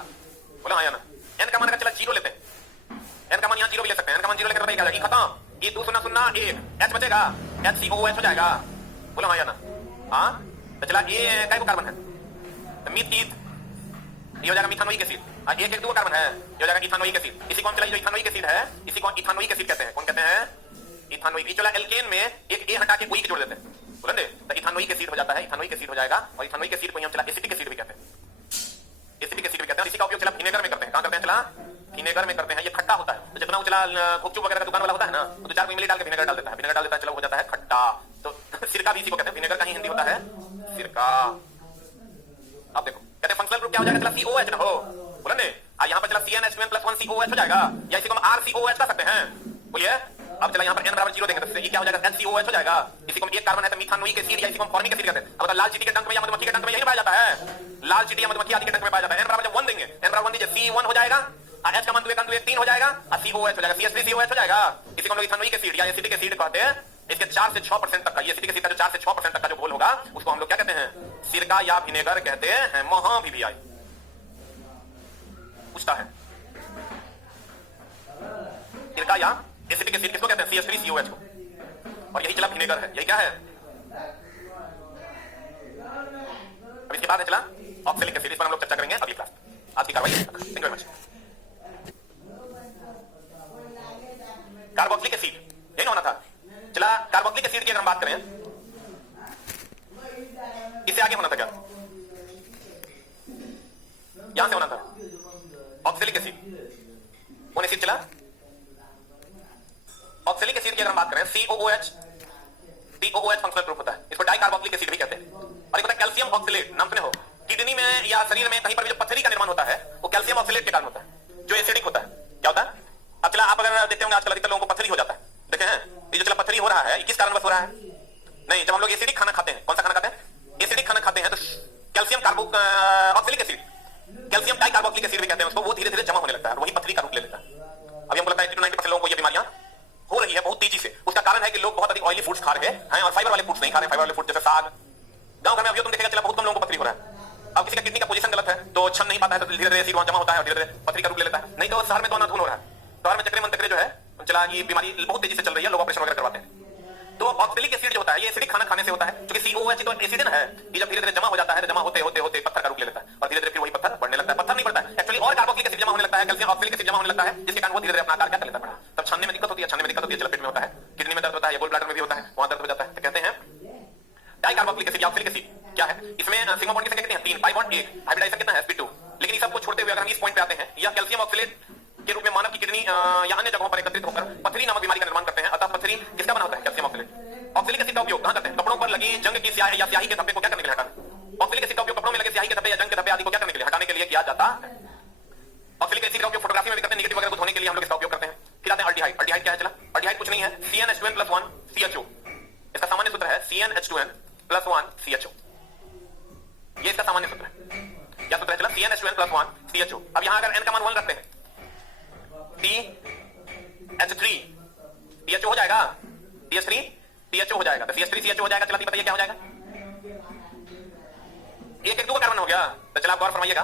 बोलो हाँ या ना? n का मान अगर चला 0 लेते हैं, n का मान यहाँ 0 भी ले सकते हैं, n का मान 0 लेकर क्या हो जाएगा, खत्म, ये 2 0 0 1 H बचेगा, HCOOH हो जाएगा। बोलो हाँ या ना? हाँ तो चला ये क्या कार्बन है, मीथ, ये हो जाएगा मिथानोइक एसिड। एक एक 2 कार्बन है, ये हो जाएगा इथानोइक एसिड। इसी को हम चला, जो इथानोइक एसिड है इसी को इथानोइक एसिड कहते हैं। कौन कहते हैं? इथानोइक। चला एल्केन में एक ए हटा के ओइक जोड़ देते हैं, बोलेंगे तो इथानोइक एसिड हो जाता है, इथानोइक एसिड हो जाएगा। और इथानोइक एसिड को हम चला एसिटिक एसिड भी कहते हैं, एसिटिक एसिड भी कहते हैं। इसी का उपयोग चला विनेगर में करते हैं। कहां करते हैं? चला विनेगर में करते हैं। ये खट्टा होता है, तो जितना वो चला गुपचुप वगैरह का दुकान वाला होता है ना, तो 2 4 इमली डाल के विनेगर डाल देता है, विनेगर डाल देता है, चलो हो जाता है खट्टा। तो सिरका भी इसी को कहते हैं, विनेगर का ही हिंदी होता है सिरका। अब देखो कहते हैं फंक्शनल ग्रुप क्या हो जाएगा, चला COH ना हो, बोलेंगे यहाँ पर चला CnH2n+1 COH हो जाएगा, या इसी को हम RCOH कर सकते हैं। बोलिए अब चला यहाँ पर n बराबर 0 देंगे तो ये क्या हो जाएगा, HCOH हो जाएगा। इसी को हम एक कार्बन है तो मिथानोइक एसिड, या इसी को हम फॉर्मिक एसिड कहते हैं। अब लाल चींटी के डंक में या मधुमक्खी के डंक में यही पाया जाता है, लाल चींटी या मधुमक्खी आदि के डंक में पाया जाता है। n बराबर जब 1 देंगे, n बराबर 1 दीजिए, C1 हो जाएगा, H का मान 2 1 2 1 3 हो जाएगा, और COH हो जाएगा, CH3COH हो जाएगा। इसी को हम लोग इथानोइक एसिड या एसिटिक एसिड कहते हैं। इसके 4 से 6% तक का, ये एसिटिक एसिड का जो 4 से 6% तक का जो घोल होगा उसको हम लोग क्या कहते हैं, सिरका या विनेगर कहते हैं। महा VVI पूछता है सिरका या एसिटिक एसिड किसको कहते हैं, CH3COH को, और यही चला विनेगर है। यही क्या है? अब इसके बाद है चला ऑक्सैलिक एसिड, इस पर हम लोग चर्चा करेंगे अगली क्लास। आज की कार्रवाई thank you very much. Carboxylic acid यही होना था। चला कार्बोक्सिलिक एसिड की अगर हम बात करें, इससे आगे होना था क्या, यहां से होना था ऑक्सैलिक एसिड। कौन एसिड चला? ऑक्सैलिक एसिड की अगर हम बात करें, COOH फंक्शनल ग्रुप होता है, इसको डाइकार्बोक्सिलिक एसिड भी कहते हैं। और एक होता है कैल्शियम ऑक्सलेट, नाम सुने हो? किडनी में या शरीर में कहीं पर भी जो पथरी का निर्माण होता है वो कैल्शियम ऑक्सलेट के कारण होता है, जो एसिडिक होता है। क्या होता है? अब चला आप अगर देखते होंगे आजकल अधिकतर लोगों को पथरी हो जाता है, देखे हैं? ये जो चला पथरी हो रहा है किस कारण हो रहा है? नहीं, जब हम लोग एसिडिक खाना खाते हैं, कौन सा खाना खाते हैं? एसिडिक खाना खाते हैं, तो calcium oxalic acid, calcium dicarboxylic acid भी कहते हैं उसको, वो धीरे धीरे जमा होने लगता है, वही पथरी का रूप ले लेता है। अभी हमको लगता है 80-90% लोगों को ये बीमारियां हो रही है बहुत तेजी से। उसका कारण है कि लोग बहुत अधिक ऑयली फूड्स खा रहे हैं और फाइबर वाले फूड्स नहीं खा रहे। फाइबर वाले फूड जैसे साग, गांव घर में अभी तुम देखेगा चला बहुत कम लोगों को पथरी हो रहा है। अब किसी का किडनी का पोजीशन गलत है तो छन नहीं पाता है, तो धीरे धीरे एसिड वहां जमा होता है और धीरे धीरे पथरी का रूप ले लेता है। नहीं तो शहर में तो अनाधून हो रहा है, शहर में चक्रे मंतकरे जो है चला ये बीमारी बहुत तेजी से चल रही है, लोग ऑपरेशन वगैरह करवाते हैं। तो ऑक्सैलिक एसिड जो होता है ये एसिडिक खाना खाने से होता है, क्योंकि COH तो एसिड है, ये जब धीरे धीरे जमा हो जाता है तो जमा होते होते होते पत्थर का रूप ले लेता है और धीरे धीरे फिर वही पत्थर बढ़ने लगता है। पत्थर नहीं बढ़ता है एक्चुअली, और कार्बोक्सिलिक एसिड जमा होने लगता है, कैल्शियम ऑक्सैलिक एसिड जमा होने लगता है, जिसके कारण वो धीरे धीरे अपना आकार क्या कर लेता है, तब छानने में दिक्कत होती है, छानने में दिक्कत होती है, पेट में होता है, किडनी में दर्द होता है, गोल ब्लैडर में भी होता है, वहां दर्द हो जाता है। तो कहते हैं डाइकार्बोक्सिलिक एसिड या ऑक्सैलिक एसिड क्या है? इसमें सिग्मा बॉन्ड की संख्या कितनी है? 3, पाई बॉन्ड 1, हाइब्रिडाइजेशन कितना है? sp2। लेकिन इस सबको छोड़ते हुए अगर हम इस पॉइंट पे आते हैं, यह कैल्शियम ऑक्सैलेट के रूप में मानव की किडनी या अन्य जगहों पर एकत्रित होकर पथरी नामक बीमारी का निर्माण करते हैं। अतः पथरी किसका बना होता है? Calcium oxalate. ऑक्सैलिक एसिड का उपयोग कहां करते हैं? कपड़ों पर लगी जंग की स्याही या स्याही के धब्बे को क्या करने के लिए हटाना। ऑक्सैलिक एसिड का उपयोग कपड़ों में लगे स्याही के धब्बे या जंग के धब्बे आदि को क्या करने के लिए, हटाने के लिए किया जाता है। ऑक्सैलिक एसिड का उपयोग फोटोग्राफी में भी करते हैं, नेगेटिव वगैरह को धोने के लिए हम लोग इसका उपयोग करते हैं। फिर आते हैं अल्डिहाइड। अल्डिहाइड क्या है? चला अल्डिहाइड कुछ नहीं है, CnH2n+1 CHO। इसका सामान्य सूत्र है CnH2n+1 CHO, ये इसका सामान्य सूत्र है। क्या सूत्र है? चला CnH2n+1 CHO। अब यहां अगर n का मान 1 रखते हैं, CH3 CHO हो जाएगा, CH3 CHO हो जाएगा, तो CH3 CHO हो जाएगा। चला बताइए क्या हो जाएगा? एक एक 2 कार्बन हो गया। तो चला आप गौर फरमाइएगा,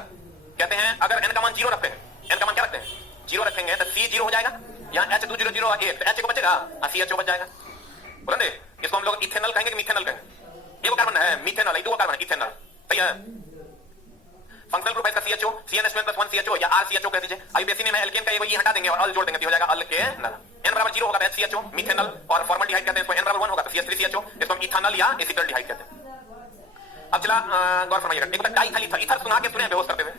कहते हैं अगर n का मान 0 रखते हैं, n का मान क्या रखते हैं? 0 रखेंगे तो C 0 हो जाएगा, यहाँ H 2 0 0 1 तो H को बचेगा, CHO बच जाएगा। बोलेंगे इसको हम लोग इथेनॉल कहेंगे कि मिथेनॉल कहेंगे? ये कार्बन है मिथेनॉल, ये 2 कार्बन है इथेनॉल, सही है। फंक्शनल ग्रुप है इसका CHO, CnH2n+1 CHO या RCHO कह दीजिए। आईयूपीएसी में एल्केन का ये हटा देंगे और अल जोड़ देंगे तो हो जाएगा अल्केनल। n बराबर 0 होगा तो HCHO मिथेनॉल, और फॉर्मल्डिहाइड कहते हैं इसको, n बराबर 1 होगा तो CH3CHO, इसको हम इथानॉल या एसिटल्डिहाइड कहते हैं। अब चला गौर फरमाइएगा, एक होता है डाइथाइल ईथर। ईथर सुना के सुने बेहोश करते हुए,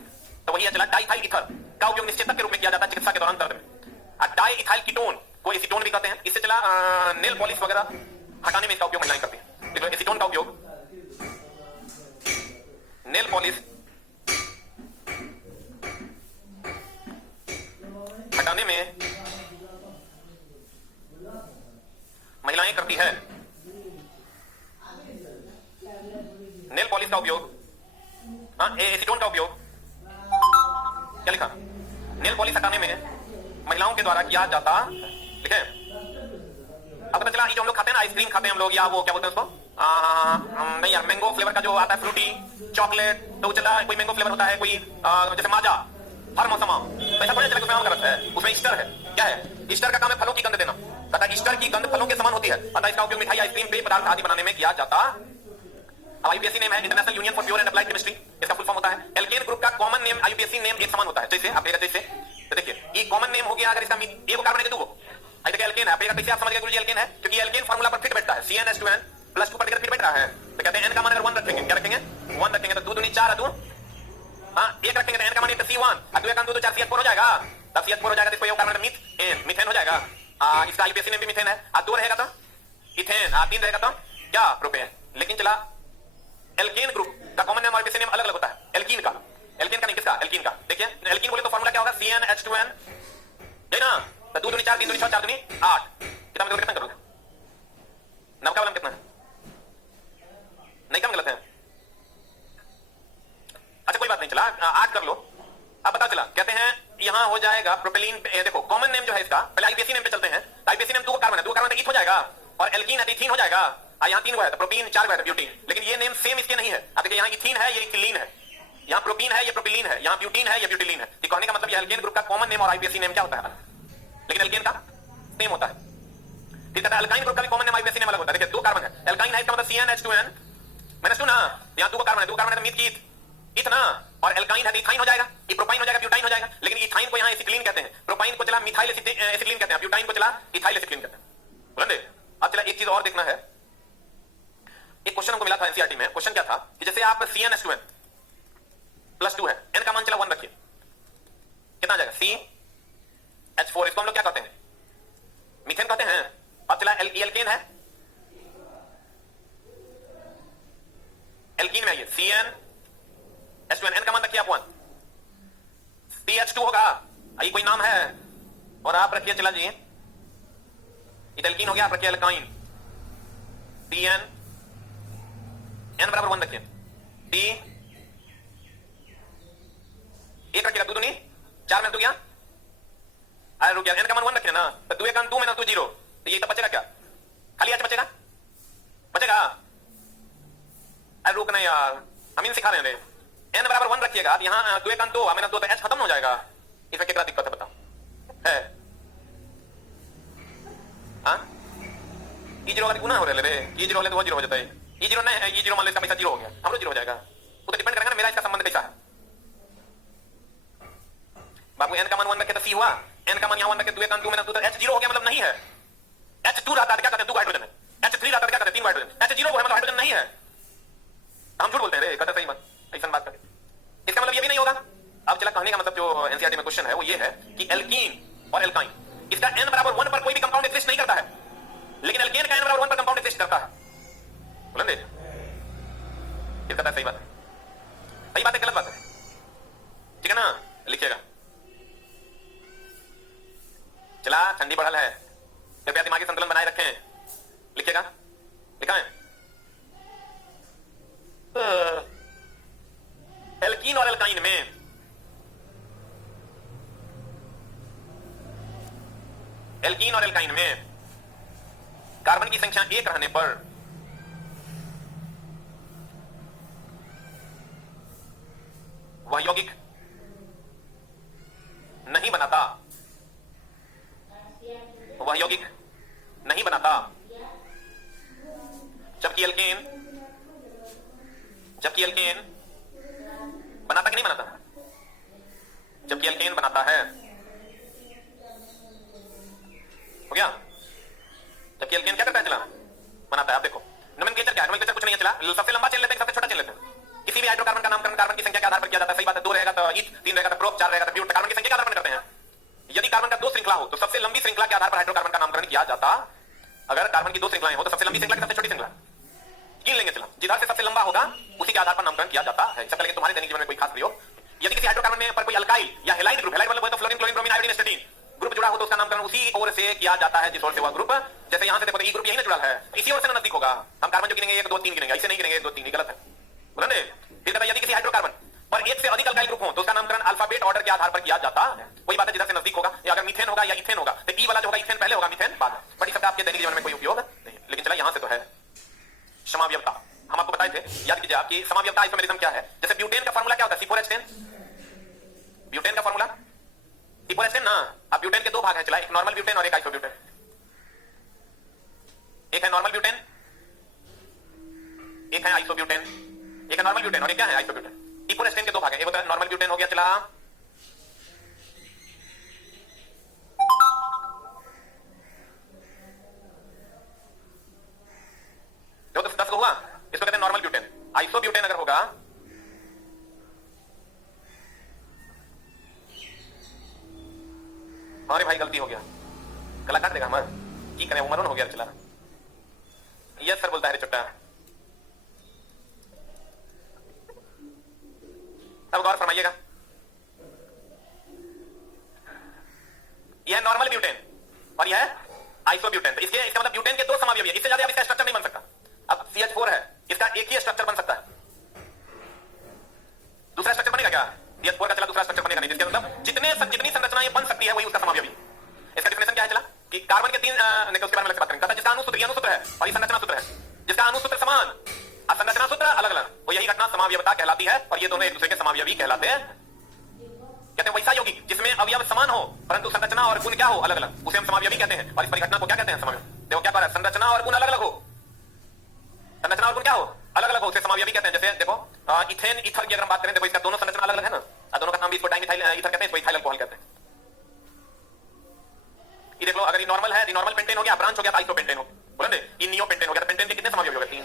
तो वही है चला डाइथाइल ईथर का उपयोग निश्चेतक के रूप में किया जाता है चिकित्सा के दौरान दर्द में। डाई इथाइल कीटोन को एसीटोन भी कहते हैं। इससे चला नेल पॉलिश वगैरह हटाने में इसका उपयोग महिलाएं करती हैं। देखो एसीटोन का उपयोग नेल पॉलिश हटाने में महिलाएं करती है। नेल पॉलिश का उपयोग, एसीटोन का उपयोग नेल पॉलिश हटाने में महिलाओं के द्वारा किया जाता, ठीक है। अब पता चला ये जो हम लोग खाते हैं ना, आइसक्रीम खाते हैं हम लोग, या वो क्या बोलते हैं उसको, नहीं यार, मैंगो फ्लेवर का जो आता है, फ्रूटी चॉकलेट, तो चला कोई मैंगो फ्लेवर होता है, कोई जैसे माजा, हर मौसम तो ऐसा थोड़ा चला उसमें गलत है, उसमें ईस्टर है। क्या है? ईस्टर का काम है फलों की गंध देना, तथा ईस्टर की गंध फलों के समान होती है, अतः इसका उपयोग मिठाई, आइसक्रीम, पेय पदार्थ आदि बनाने में किया जाता। आईयूपीएसी नेम है international union for pure and applied chemistry, इसका फुल फॉर्म होता है। एल्केन ग्रुप का कॉमन नेम आईयूपीएसी नेम एक समान होता है, जैसे आप जैसे तो देखिए ये कॉमन नेम हो गया, अगर इसका एक कार्बन है तो दो एल्केन है, कैसे आप समझ गए गुरुजी एल्केन है? क्योंकि एल्केन फार्मूला पर फिट बैठता है, CnH2n +2 पर फिट बैठ रहा है, तो कहते हैं n का मान अगर 1 रखेंगे, क्या रखेंगे? 1 रखेंगे तो 2 दूनी 4 2, हां 1 रखेंगे तो n का मान C1 और 2 का 2 4 CH4 हो जाएगा, तब CH4 हो जाएगा तो इसको ये कार्बन मीथेन हो जाएगा। इसका आईयूपीएसी नेम भी मीथेन है। 2 रहेगा तो इथेन, 3 रहेगा तो क्या? प्रोपेन। लेकिन चला एल्केन ग्रुप का कॉमन नेम आईयूपीएसी नेम अलग अलग होता है। एल्कीन का नहीं, किसका? एल्कीन का। देखिए एल्कीन बोले तो फार्मूला क्या होगा? CnH2n, है ना? तो 2 दूनी 4 3 दूनी 6 4 दूनी 8, कितना मतलब कितना करोगे? नव का वाला कितना है? नहीं, कम गलत है। अच्छा कोई बात नहीं, चला 8 कर लो। अब पता चला कहते हैं यहां हो जाएगा प्रोपेलिन। देखो कॉमन नेम जो है इसका, पहले आईयूपीएसी नेम पे चलते हैं। आईयूपीएसी नेम 2 कार्बन है, 2 कार्बन ईथ हो जाएगा, और एल्कीन है इथीन हो जाएगा। यहां 3 है तो प्रोपीन, 4 है तो ब्यूटीन। लेकिन ये नेम सेम इसके नहीं है। अब देखिए यहां इथीन है, ये इथिलीन है, यहां प्रोपीन है, ये प्रोपिलीन है, यहां ब्यूटीन है, ये ब्यूटिलीन है। ये कहने का मतलब ये एल्केन ग्रुप का कॉमन नेम और आईयूपीएसी नेम क्या होता है? लेकिन एल्केन का सेम होता है। ठीक है, अल्काइन ग्रुप का भी कॉमन नेम आईयूपीएसी नेम अलग होता है। देखिए 2 कार्बन है, एल्काइन है इसका मतलब CnH2n -2 ना, यहां 2 कार्बन है, 2 कार्बन है तो मीथ की ईथ ना, और एल्काइन है तो इथाइन हो जाएगा, ये प्रोपाइन हो जाएगा, ब्यूटाइन हो जाएगा। लेकिन इथाइन को यहां एसिटिलीन कहते हैं, प्रोपाइन को चला मिथाइल एसिटिलीन कहते हैं, ब्यूटाइन को चला इथाइल एसिटिलीन कहते हैं। बोलेंगे अब चला एक चीज और देखना है। एक क्वेश्चन हमको मिला था एनसीईआरटी में। क्वेश्चन क्या था कि जैसे आप CnH2n +2 है, n का मान चला 1 रखिए, कितना आ जाएगा? CH4, इसको हम लोग क्या कहते हैं? मीथेन कहते हैं। अब चला एल्केन है, एल्कीन में आइए, CnH2n, n का मान रखिए आप 1, CH2 होगा, आई कोई नाम है, और आप रखिए चला जी एल्कीन हो गया, आप रखिए एल्काइन, CN, n बराबर 1 रखिए, D 1 रखिएगा, 2 दूनी 4 में 2 गया, अरे रुक गया, n का मान 1 रखिए ना, तो 2 1 2 में ना 2 0, तो ये तो बचेगा क्या? खाली h बचेगा, बचेगा। अरे रुक ना यार, हम इन सिखा रहे हैं। n बराबर 1 रखिएगा, यहां 2 1 2 में 2 तो h खत्म हो जाएगा। इसमें कितना दिक्कत है बताओ? है हां ई 0 वाली गुना हो रहे रे, ई 0 वाले तो वो 0 हो जाता है, ई 0 नहीं है, ई 0 मान लो इसका पैसा 0 हो गया, हम लोग 0 हो जाएगा। वो तो डिपेंड करेगा ना मेरा इसका संबंध कैसा है। बाबू n का मान 1 रखे तो C हुआ, n का मान यहां 1 रखे 2 1 2 में 2 तो h 0 हो गया, मतलब नहीं है। H2 रहता है क्या कहते हैं? 2 हाइड्रोजन है। H3 रहता है क्या कहते हैं? 3 हाइड्रोजन। H 0 है मतलब हाइड्रोजन नहीं है। हम झूठ बोलते हैं रे, कहते सही बात, ऐसा बात करके इसका मतलब ये भी नहीं होगा। अब चला कहने का मतलब जो एनसीईआरटी में क्वेश्चन है वो ये है कि एल्कीन और एल्काइन, इसका n बराबर 1 पर कोई भी कंपाउंड एग्जिस्ट नहीं करता है, लेकिन एल्केन का n बराबर 1 पर कंपाउंड एग्जिस्ट करता है। बोलेंगे ये कहता है सही बात है, सही बात है, गलत बात है? ठीक है ना, लिखिएगा। चला ठंडी बढ़ल है, कृपया दिमागी संतुलन बनाए रखें, लिखिएगा। लिखा है एल्कीन और एल्काइन में कार्बन की संख्या 1 रहने पर वह यौगिक नहीं बनाता, जबकि एल्केन बनाता कि नहीं बनाता? जबकि एल्केन बनाता है। हो गया? जबकि एल्केन क्या करता है? चला बनाता है। अब देखो नोमेनक्लेचर क्या है? नोमेनक्लेचर कुछ नहीं है, चला सबसे लंबा चेन लेते हैं, सबसे छोटा चेन लेते हैं। किसी भी हाइड्रोकार्बन का नामकरण कार्बन की संख्या के आधार पर किया जाता है। सही बात है, 2 रहेगा तो ईथ, 3 रहेगा तो प्रोप, 4 रहेगा तो ब्यूट, कार्बन की संख्या के आधार पर करते हैं। यदि कार्बन का 2 श्रृंखला हो तो सबसे लंबी श्रृंखला के आधार पर हाइड्रोकार्बन का नामकरण किया जाता। अगर कार्बन की 2 श्रृंखलाएं हो तो सबसे लंबी श्रृंखला की सबसे छोटी श्रृंखला गिन लेंगे। चला जिधर से सबसे लंबा होगा उसी के आधार पर नामकरण किया जाता है। इससे पहले तुम्हारे दैनिक जीवन में कोई खास प्रयोग, यदि किसी हाइड्रोकार्बन में पर कोई अल्काइल या हेलाइड ग्रुप, हेलाइड मतलब fluorine, chlorine, bromine, iodine, एस्टेटीन group जुड़ा हो तो उसका नामकरण उसी ओर से किया जाता है जिस ओर से वह ग्रुप, जैसे यहां से देखो ई ग्रुप यही ना जुड़ा है, इसी ओर से नजदीक होगा। हम कार्बन जो गिनेंगे 1 2 3 गिनेंगे, ऐसे नहीं गिनेंगे 1 2 3, गलत है। बोले फिर यदि किसी हाइड्रोकार्बन पर 1 से अधिक अल्काइल ग्रुप हो तो उसका नामकरण अल्फा अल्फाबेट ऑर्डर के आधार पर किया जाता है। वही बात है जिधर से नजदीक होगा, या अगर मीथेन होगा या इथेन होगा तो ई वाला जो होगा इथेन पहले होगा, मीथेन बाद में। बट इस सबका आपके दैनिक जीवन में कोई उपयोग नहीं। लेकिन चला यहां से तो है समाव्यवता। हम आपको बताए थे, याद कीजिए आपकी समाव्यवता आइसोमेरिज्म क्या है। जैसे ब्यूटेन का फार्मूला क्या होता है, C4H10। ब्यूटेन का फार्मूला C4H10 ना। अब ब्यूटेन के दो भाग हैं चला, एक नॉर्मल ब्यूटेन और एक आइसोब्यूटेन। एक है नॉर्मल ब्यूटेन, एक है आइसोब्यूटेन। एक है नॉर्मल ब्यूटेन और एक क्या है आइसोब्यूटेन। C4H10 के दो भाग हैं, एक होता है नॉर्मल ब्यूटेन हो गया चला, जो तो 10 को हुआ, इसको कहते हैं नॉर्मल ब्यूटेन। आइसोब्यूटेन अगर होगा अरे भाई गलती हो गया, गला काट देगा हमारा, की करें, उमर हो गया चला। यस सर बोलता है रे चुट्टा। अब गौर फरमाइएगा, यह है नॉर्मल ब्यूटेन और यह है आइसोब्यूटेन। तो इसका मतलब ब्यूटेन के दो समावयवी है, इससे ज्यादा अब इसका स्ट्रक्चर नहीं बन सकता। अब CH4 है, इसका एक ही स्ट्रक्चर बन सकता है, दूसरा स्ट्रक्चर बनेगा क्या? CH4 का चला दूसरा स्ट्रक्चर बनेगा नहीं, जिसका मतलब जितनी संरचनाएं बन सकती है वही उसका समावयवी। इसका डेफिनेशन क्या है चला कि कार्बन के तीन उसके बारे में बात करेंगे। जिसका अणुसूत्र है और ये संरचना सूत्र है, जिसका अणुसूत्र समान और संरचना सूत्र अलग अलग, तो यही घटना समावयवता कहलाती है और ये दोनों एक दूसरे के समावयवी कहलाते हैं। कहते हैं वैसा यौगिक जिसमें अवयव समान हो परंतु संरचना और गुण क्या हो अलग अलग, उसे हम समावयवी कहते हैं। और इस परिघटना को क्या कहते हैं? समावयवी। देखो क्या कह संरचना और गुण अलग अलग हो, संरचना और गुण क्या हो अलग अलग हो, उसे समावयवी कहते हैं। जैसे देखो इथेन ईथर की अगर हम बात करें, देखो इसका दोनों संरचना अलग अलग है ना, दोनों का नाम भी इसको डाइमिथाइल ईथर कहते हैं, इसको इथाइल अल्कोहल कहते हैं। ये देख लो, अगर ये नॉर्मल है, नॉर्मल पेंटेन हो गया, ब्रांच हो गया आइसोपेंटेन हो, बोले ये नियो पेंटेन हो गया। तो पेंटेन के कितने समावयवी हो गए? 3।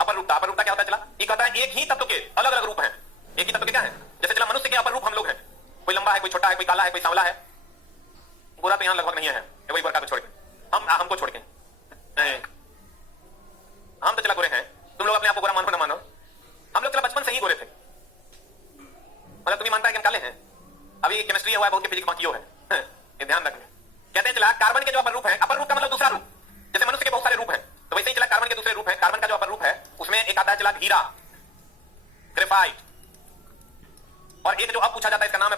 अपर रूपता क्या होता है चला, ये कहता है एक ही तत्व के अलग अलग रूप हैं। एक ही तत्व के क्या है? जैसे चला मनुष्य के अपर रूप हम लोग हैं, कोई लंबा है, कोई छोटा है, कोई काला है, कोई सांवला है। गोरा तो यहां लगभग नहीं है, वही गोरखा को छोड़ के, हमको छोड़ के नहीं, हम तो चला गोरे हैं। तुम लोग अपने आप को गोरा मानो ना मानो, हम लोग चला बचपन से ही गोरे थे। मतलब तुम्हें मानता है कि हम काले हैं, अभी केमिस्ट्री हुआ है बहुत, फिजिक्स बाकी है, ये ध्यान रखना। कहते हैं चला कार्बन के जो अपर रूप है, अपर रूप का मतलब दूसरा रूप, जैसे मनुष्य के बहुत सारे रूप हैं, तो वैसे ही चला कार्बन के दूसरे रूप है। कार्बन का जो अपर रूप है उसमें एक आता है चला हीरा, ग्रेफाइट, और एक जो अब पूछा जाता है इसका नाम है